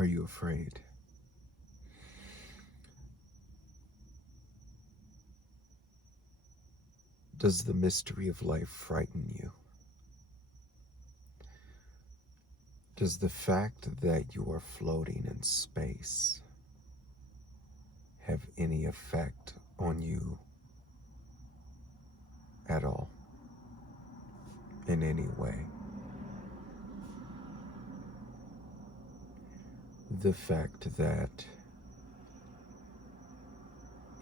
Are you afraid? Does the mystery of life frighten you? Does the fact that you are floating in space have any effect on you at all, in any way? The fact that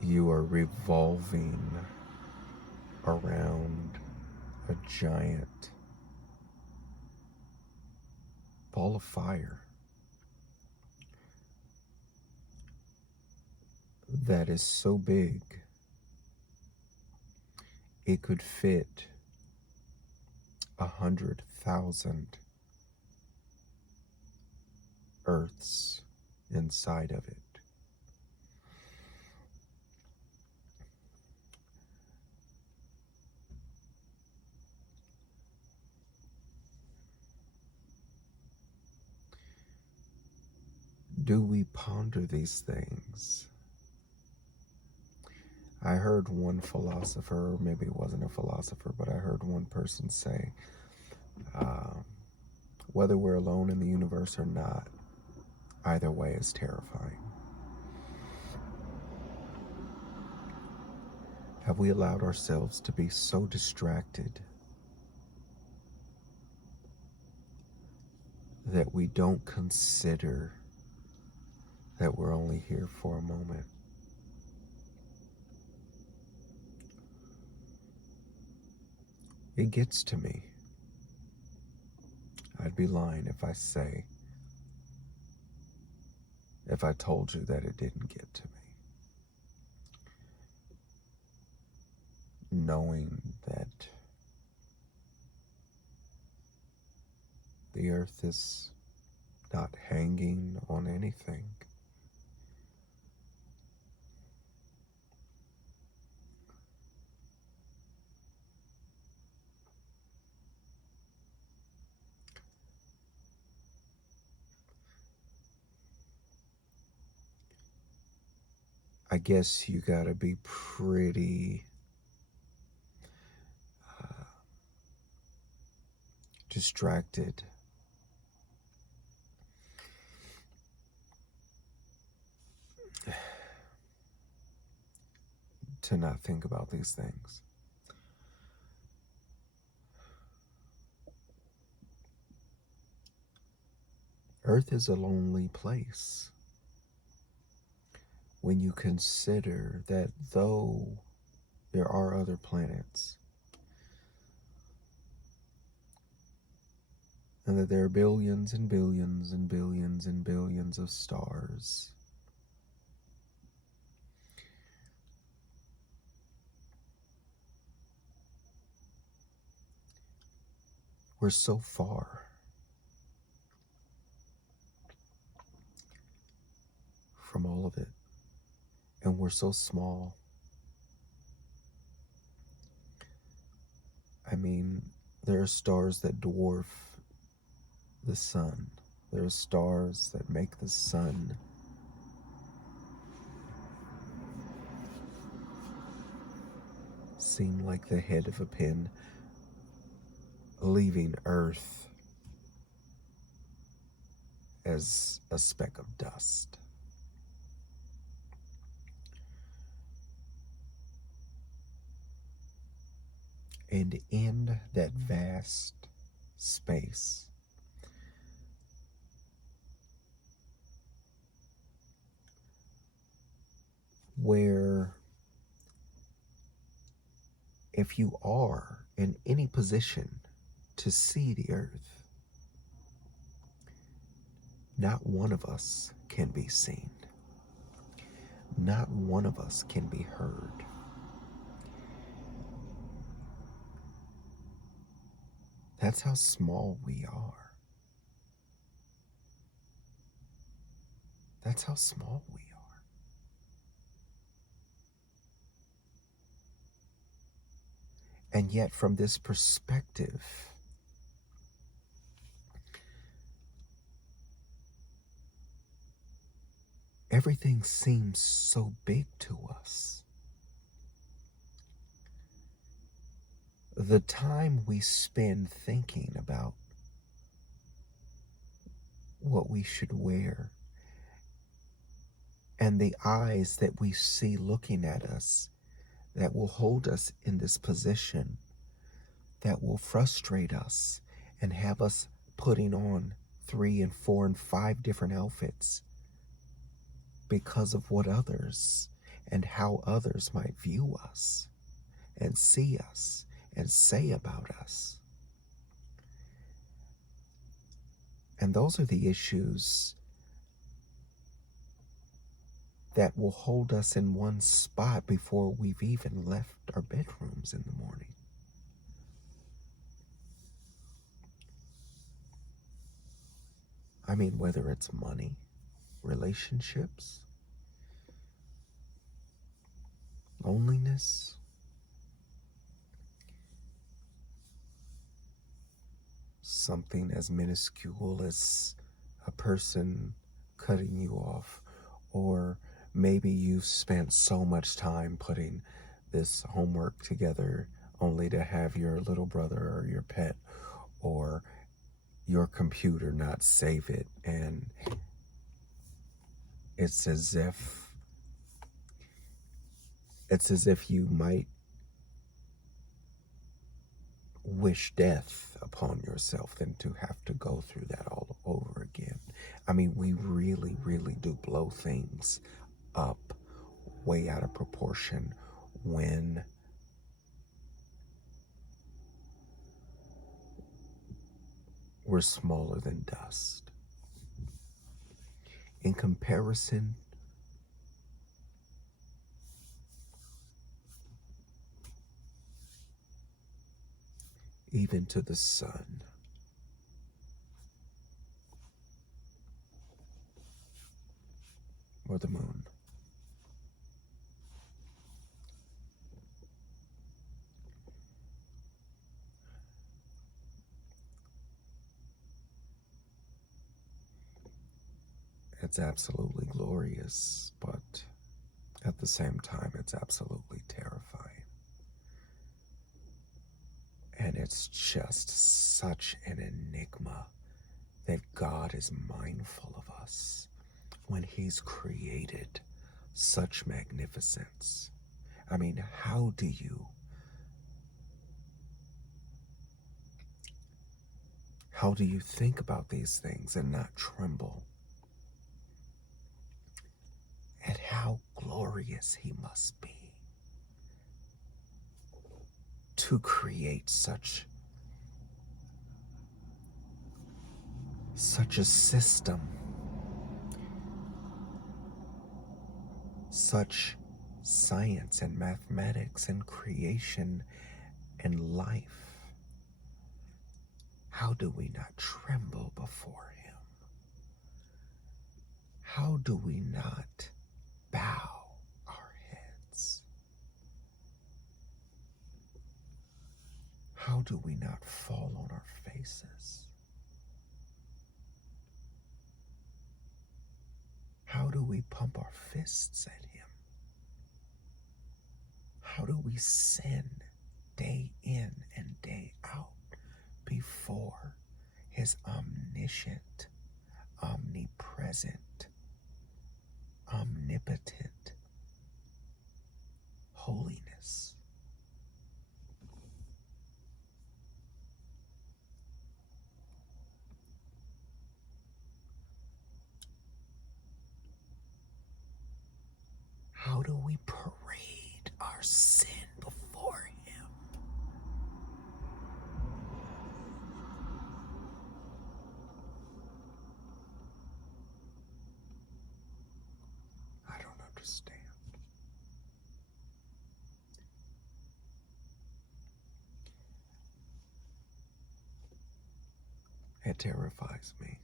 you are revolving around a giant ball of fire that is so big it could fit 100,000 Earths inside of it. Do we ponder these things? I heard one philosopher, or maybe it wasn't a philosopher, but I heard one person say, whether we're alone in the universe or not, either way is terrifying. Have we allowed ourselves to be so distracted that we don't consider that we're only here for a moment? It gets to me. I'd be lying if I told you that it didn't get to me. Knowing that the earth is not hanging on anything. I guess you gotta be pretty distracted to not think about these things. Earth is a lonely place when you consider that though there are other planets and that there are billions and billions and billions and billions of stars, we're so far from all of it, and we're so small. I mean, there are stars that dwarf the sun. There are stars that make the sun seem like the head of a pin, leaving Earth as a speck of dust. And in that vast space, where if you are in any position to see the earth, not one of us can be seen. Not one of us can be heard. That's how small we are. That's how small we are. And yet, from this perspective, everything seems so big to us. The time we spend thinking about what we should wear and the eyes that we see looking at us that will hold us in this position, that will frustrate us and have us putting on 3 and 4 and 5 different outfits because of what others and how others might view us and see us and say about us. And those are the issues that will hold us in one spot before we've even left our bedrooms in the morning. I mean, whether it's money, relationships, loneliness, something as minuscule as a person cutting you off, or maybe you've spent so much time putting this homework together only to have your little brother or your pet or your computer not save it, and it's as if you might wish death upon yourself than to have to go through that all over again. I mean, we really, really do blow things up way out of proportion when we're smaller than dust. In comparison, even to the sun, or the moon. It's absolutely glorious, but at the same time, it's absolutely terrifying. And it's just such an enigma that God is mindful of us when He's created such magnificence. I mean, how do you think about these things and not tremble at how glorious He must be to create such a system, such science and mathematics and creation and life? How do we not tremble before Him? How do we not bow our heads? How do we not fall on our faces? How do we pump our fists at Him? How do we sin day in and day out before His omniscient, omnipresent, omnipotent holiness? How do we parade our sin before Him? I don't understand. It terrifies me.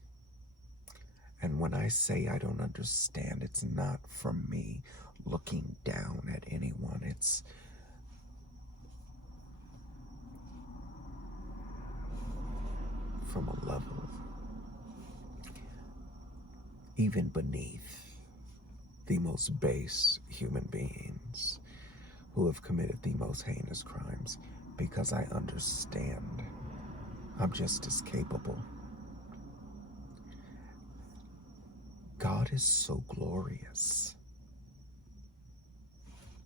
And when I say I don't understand, it's not from me looking down at anyone. It's from a level even beneath the most base human beings who have committed the most heinous crimes, because I understand I'm just as capable. God is so glorious.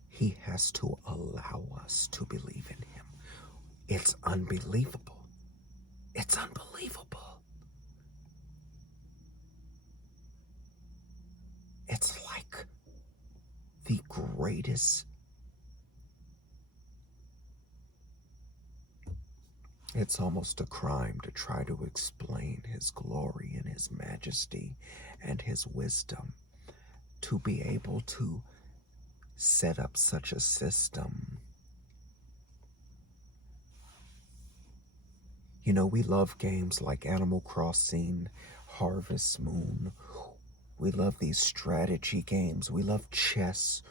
He has to allow us to believe in him. It's unbelievable. It's unbelievable. It's like the greatest. It's almost a crime to try to explain his glory and his majesty and his wisdom, to be able to set up such a system. You know, we love games like Animal Crossing, Harvest Moon. We love these strategy games. We love chess.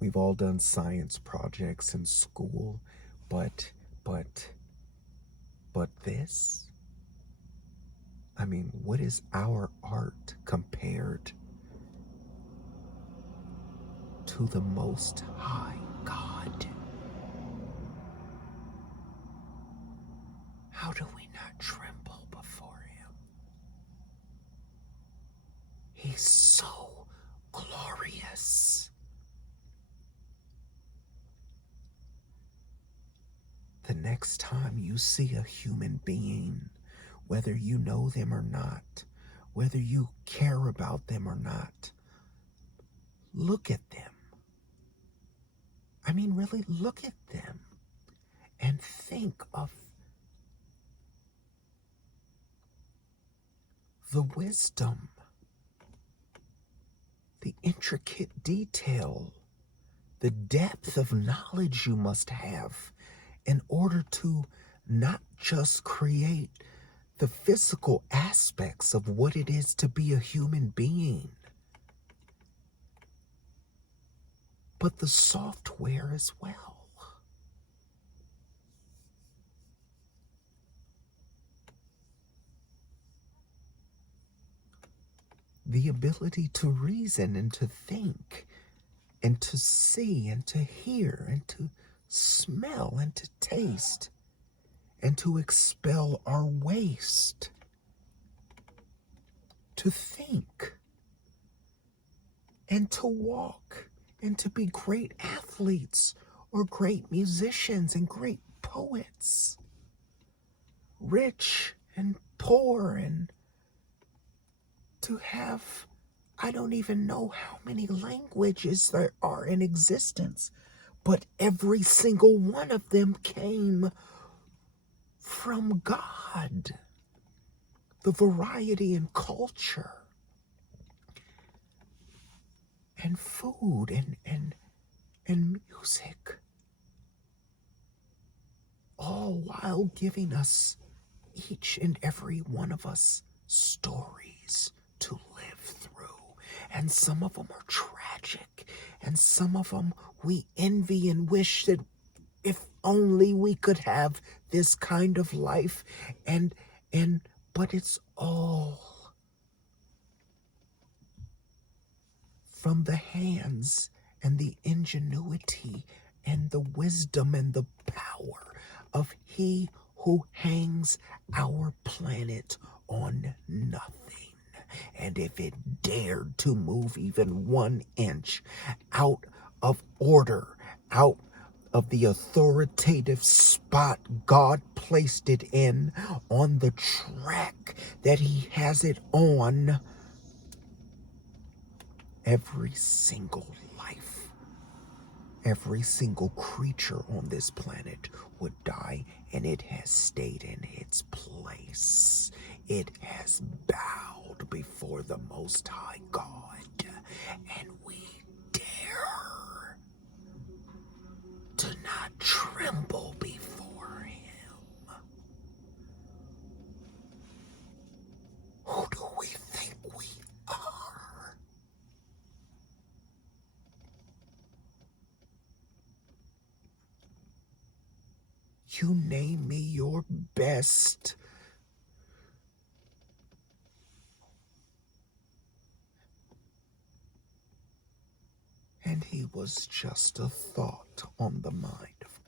We've all done science projects in school, but but this? I mean, what is our art compared to the Most High God? How do we not tremble before him? He's so glorious. The next time you see a human being, whether you know them or not, whether you care about them or not, look at them. I mean, really look at them and think of the wisdom, the intricate detail, the depth of knowledge you must have in order to not just create the physical aspects of what it is to be a human being, but the software as well. The ability to reason and to think and to see and to hear and to smell and to taste and to expel our waste, to think and to walk and to be great athletes or great musicians and great poets, rich and poor, and to have, I don't even know how many languages there are in existence, but every single one of them came from God. The variety in culture and food and music, all while giving us, each and every one of us, stories to live through. And some of them are tragic, and some of them we envy and wish that if only we could have this kind of life. And but it's all from the hands and the ingenuity and the wisdom and the power of he who hangs our planet on nothing. And if it dared to move even 1 inch out of order, out of the authoritative spot God placed it in, on the track that he has it on, every single life, every single creature on this planet would die, and it has stayed in its place. It has bowed before the Most High God, and we dare to not tremble before him. Who do we think we are? You name me your best and he was just a thought on the mind of